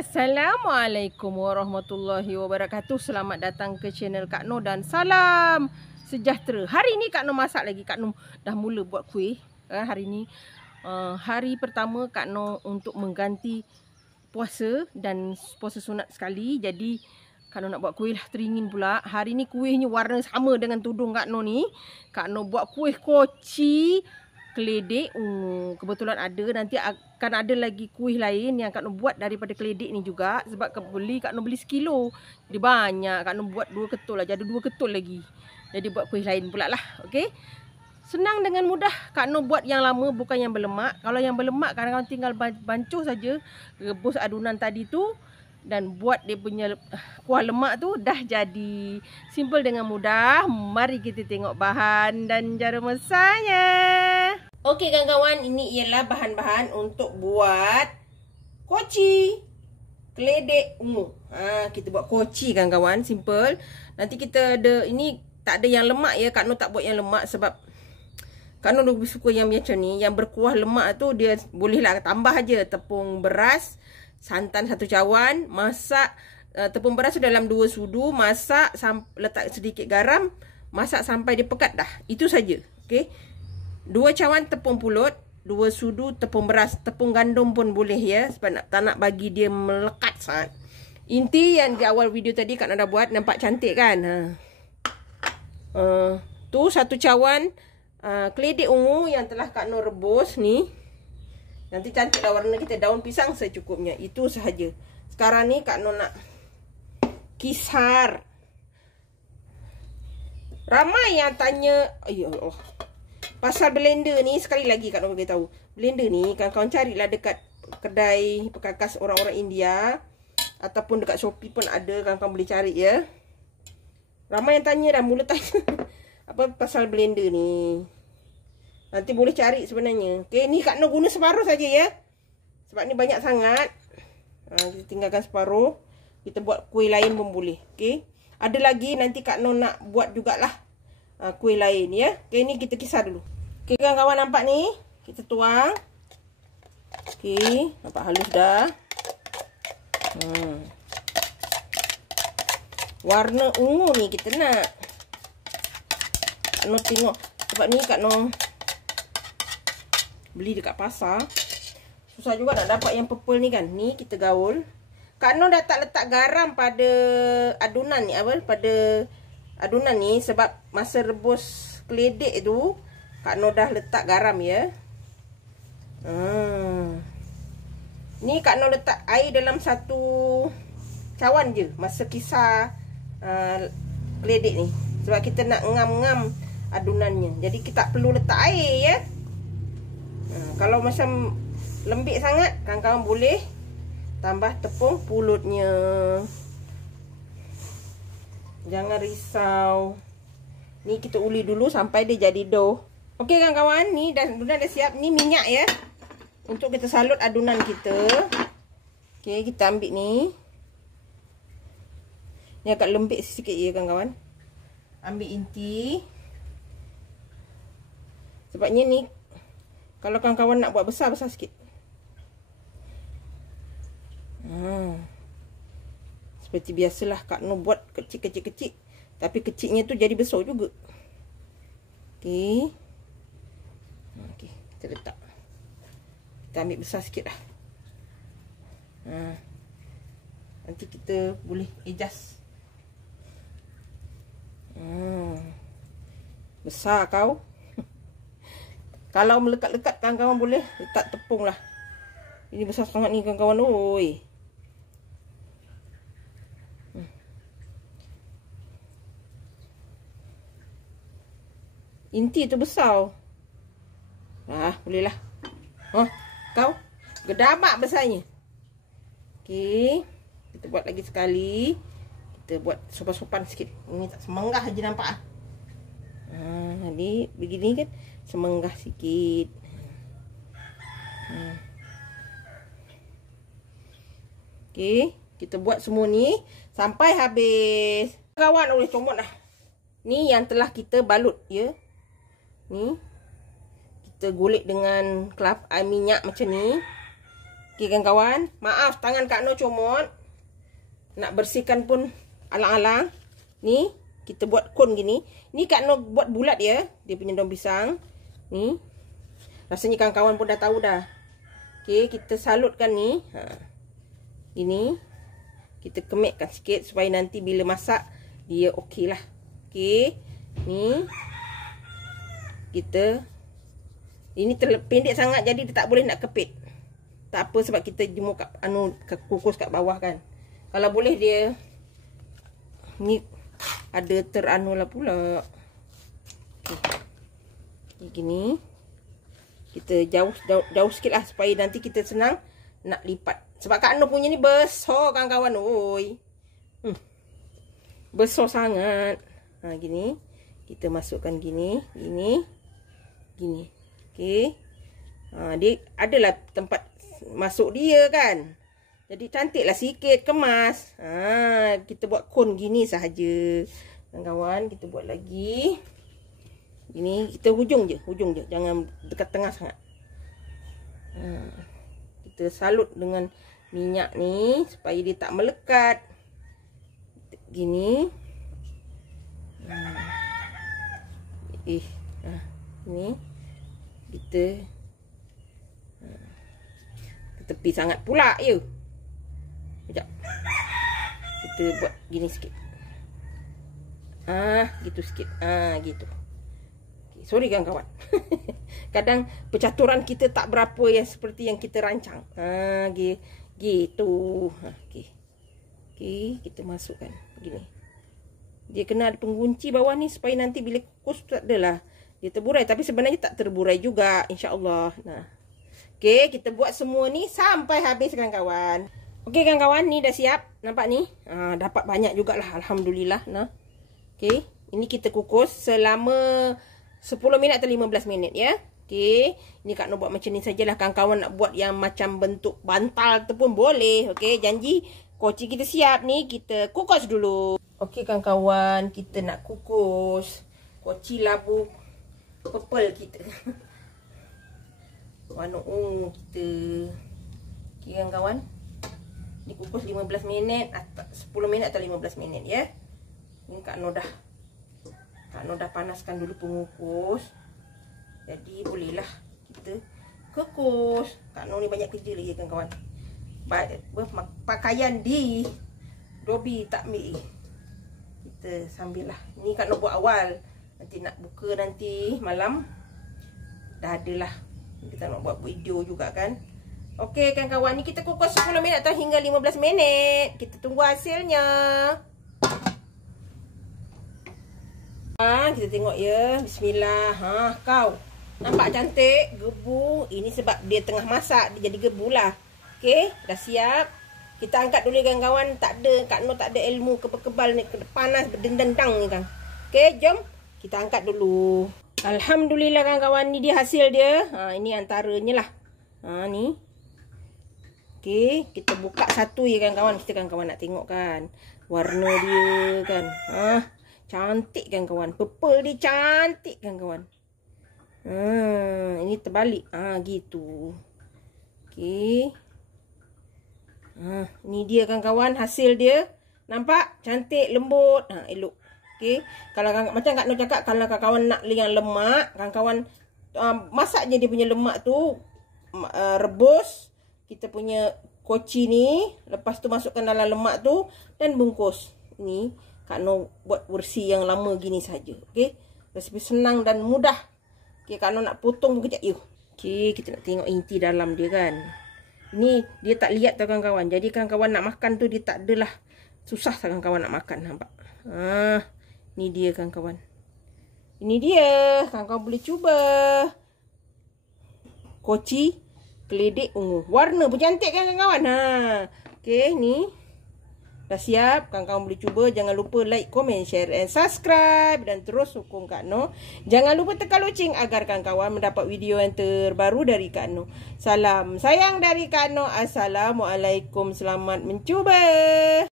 Assalamualaikum warahmatullahi wabarakatuh. Selamat datang ke channel Kak Noh dan salam sejahtera. Hari ni Kak Noh masak lagi. Kak Noh dah mula buat kuih. Hari ni hari pertama Kak Noh untuk mengganti puasa dan puasa sunat sekali. Jadi Kak Noh nak buat kuih lah, teringin pula. Hari ni kuihnya warna sama dengan tudung Kak Noh ni. Kak Noh buat kuih koci keledek ungu. Kebetulan ada, nanti akan ada lagi kuih lain yang Kak Noh buat daripada keledek ni juga. Sebab Kak Noh beli sekilo. Jadi banyak. Kak Noh buat 2 ketul lah. Jadi 2 ketul lagi. Jadi buat kuih lain pula lah. Okey. Senang dengan mudah. Kak Noh buat yang lama, bukan yang berlemak. Kalau yang berlemak kadang-kadang tinggal bancuh saja. Rebus adunan tadi tu dan buat dia punya kuah lemak tu dah jadi. Simple dengan mudah. Mari kita tengok bahan dan cara masaknya. Okey kawan-kawan, ini ialah bahan-bahan untuk buat koci keledek ungu. Kita buat koci kawan-kawan, simple. Nanti kita ada, ini tak ada yang lemak ya. Kak Noh tak buat yang lemak sebab Kak Noh lebih suka yang macam ni, yang berkuah lemak tu dia bolehlah tambah aja tepung beras, santan 1 cawan, masak tepung beras tu dalam 2 sudu, masak letak sedikit garam, masak sampai dia pekat dah. Itu saja. Okey. 2 cawan tepung pulut, 2 sudu tepung beras, tepung gandum pun boleh ya, sebab tak nak bagi dia melekat sangat. Inti yang di awal video tadi Kak Noh dah buat, nampak cantik kan? Tu 1 cawan keledek ungu yang telah Kak Noh rebus ni. Nanti cantiklah warna kita, daun pisang secukupnya. Itu sahaja. Sekarang ni Kak Noh nak kisar. Ramai yang tanya, ya Allah, pasal blender ni. Sekali lagi Kak Noh beritahu, blender ni kawan-kawan carilah dekat kedai perkakas orang-orang India, ataupun dekat Shopee pun ada, kawan-kawan boleh cari ya. Ramai yang tanya dah, mula tanya apa pasal blender ni. Nanti boleh cari sebenarnya. Okey, ni Kak Noh guna separuh saja ya. Sebab ni banyak sangat. Kita tinggalkan separuh. Kita buat kuih lain pun boleh. Okey. Ada lagi nanti Kak Noh nak buat jugalah kuih lain ya. Okey, ni kita kisar dulu. Okey, kawan-kawan nampak ni? Kita tuang. Okey, nampak halus dah. Warna ungu ni kita nak. Kak Noh tengok. Sebab ni Kak Noh beli dekat pasar. Susah juga nak dapat yang purple ni kan. Ni kita gaul. Kak Noh dah tak letak garam pada adunan ni, pada adunan ni, sebab masa rebus keledek tu Kak Noh dah letak garam ya. Ni Kak Noh letak air dalam 1 cawan je masa kisar keledek ni, sebab kita nak ngam-ngam adunannya. Jadi kita tak perlu letak air ya. Kalau macam lembik sangat, kawan-kawan boleh tambah tepung pulutnya. Jangan risau. Ni kita uli dulu sampai dia jadi dough. Okey kawan-kawan, ni dah siap. Ni minyak ya, untuk kita salut adunan kita. Okey, kita ambil ni. Ni agak lembik sikit ya kawan-kawan. Ambil inti. Sebabnya ni kalau kawan-kawan nak buat besar-besar sikit. Seperti biasalah Kak Noh buat kecil-kecil. Tapi kecilnya tu jadi besar juga. Okey. Okey, kita letak. Kita ambil besar sikit dah. Nanti kita boleh adjust. Besar kau. Kalau melekat-lekat kawan-kawan boleh letak tepung lah. Ini besar sangat ni kawan-kawan. Oi. Inti tu besar. Boleh lah. Kau gedabak besarnya. Okey. Kita buat lagi sekali. Kita buat sopan-sopan sikit. Ini tak semenggah je nampak. Jadi begini kan, semenggah sikit. Okey, kita buat semua ni sampai habis. Kawan boleh comot dah. Ni yang telah kita balut ya. Ni kita golek dengan minyak macam ni. Okey kawan-kawan, maaf tangan Kak Noh comot. Nak bersihkan pun alang-alang. Ni, kita buat kon gini. Ni Kak Noh buat bulat ya, dia punya daun pisang. Ni. Rasanya kawan-kawan pun dah tahu dah. Okey, kita salutkan ni. Ini kita kemetkan sikit supaya nanti bila masak dia okey lah. Okey. Ni kita ini pendek sangat jadi dia tak boleh nak kepit. Tak apa sebab kita jemur kat kukus kat bawah kan. Kalau boleh dia ni ada lah pula. Okay. Gini. Kita jauh sikit lah supaya nanti kita senang nak lipat. Sebab Kak Noh punya ni besar kawan-kawan. Oi. Besar sangat. Gini. Kita masukkan gini. Gini. Okey. Dia adalah tempat masuk dia kan. Jadi cantiklah sikit, kemas. Kita buat kon gini sahaja. Kawan-kawan, kita buat lagi. Gini, kita hujung je. Jangan dekat tengah sangat. Kita salut dengan minyak ni supaya dia tak melekat. Gini. Ni kita tepi sangat pula ya. Sekejap. Kita buat gini sikit. Gitu sikit. Gitu. Okay, sorry kawan-kawan. Kadang percaturan kita tak berapa yang seperti yang kita rancang. Gitu. Okey. Okey, kita masukkan gini. Dia kena ada pengunci bawah ni supaya nanti bila kukus tak adalah dia terburai, tapi sebenarnya tak terburai juga insya-Allah. Okey, kita buat semua ni sampai habis kawan-kawan. Okey kawan-kawan, ni dah siap. Nampak ni? Dapat banyak jugalah alhamdulillah. Okey, ini kita kukus selama 10 minit atau 15 minit ya. Okey, ni Kak Noh buat macam ni sajalah. Kawan-kawan nak buat yang macam bentuk bantal tu pun boleh. Okey, janji koci kita siap ni, kita kukus dulu. Okey kawan-kawan, kita nak kukus koci labu purple kita. Warna ungu kita. Okey kawan-kawan. Ni kukus 15 minit atau 10 minit atau 15 minit ya. Ni Kak Noh dah panaskan dulu pengukus. Jadi bolehlah kita kukus. Kak Noh ni banyak kerja lagi kawan-kawan. Pakaian di Dobi tak ambil. Kita sambil lah. Ni Kak Noh buat awal. Nanti nak buka nanti malam dah adalah. Kita nak buat video juga kan. Okey kawan-kawan, ni kita kukus 10 minit atau hingga 15 minit. Kita tunggu hasilnya. Kita tengok ya. Bismillah. Kau nampak cantik, gebu. Ini sebab dia tengah masak, dia jadi gebu lah. Okey, dah siap. Kita angkat dulu kawan-kawan. Tak ada, Kak Noh tak ada ilmu kebal-kebal ni, panas berdendang ni kan. Okey, jom kita angkat dulu. Alhamdulillah kawan-kawan, ni dia hasil dia. Ini antaranya lah. Ni. Okey, kita buka satu ya kawan-kawan. Kita kawan-kawan nak tengok kan. Warna dia kan. Cantik kan kawan. Purple dia cantik kan kawan. Ini terbalik. Gitu. Okey. Ni dia kawan-kawan hasil dia. Nampak? Cantik, lembut. Elok. Okey. Kalau macam Kak Noh cakap, kalau kawan-kawan nak yang lemak, kawan-kawan masak je dia punya lemak tu, rebus kita punya koci ni, lepas tu masukkan dalam lemak tu dan bungkus. Ni Kak Noh buat versi yang lama gini saja. Okey. Resipi senang dan mudah. Okey, Kak Noh nak potong pun kejap. Okey, kita nak tengok inti dalam dia kan. Ini dia tak liat tau kawan-kawan. Jadi kawan-kawan nak makan tu dia tak adalah susah kawan-kawan nak makan. Nampak? Ni dia kawan-kawan. Ini dia. Kawan-kawan boleh cuba. Koci keledek ungu. Warna pun cantik kan kawan-kawan. Okey, ni. Dah siap. Kawan-kawan boleh cuba. Jangan lupa like, komen, share and subscribe. Dan terus sokong Kak Noh. Jangan lupa tekan loceng agar kawan-kawan mendapat video yang terbaru dari Kak Noh. Salam sayang dari Kak Noh. Assalamualaikum. Selamat mencuba.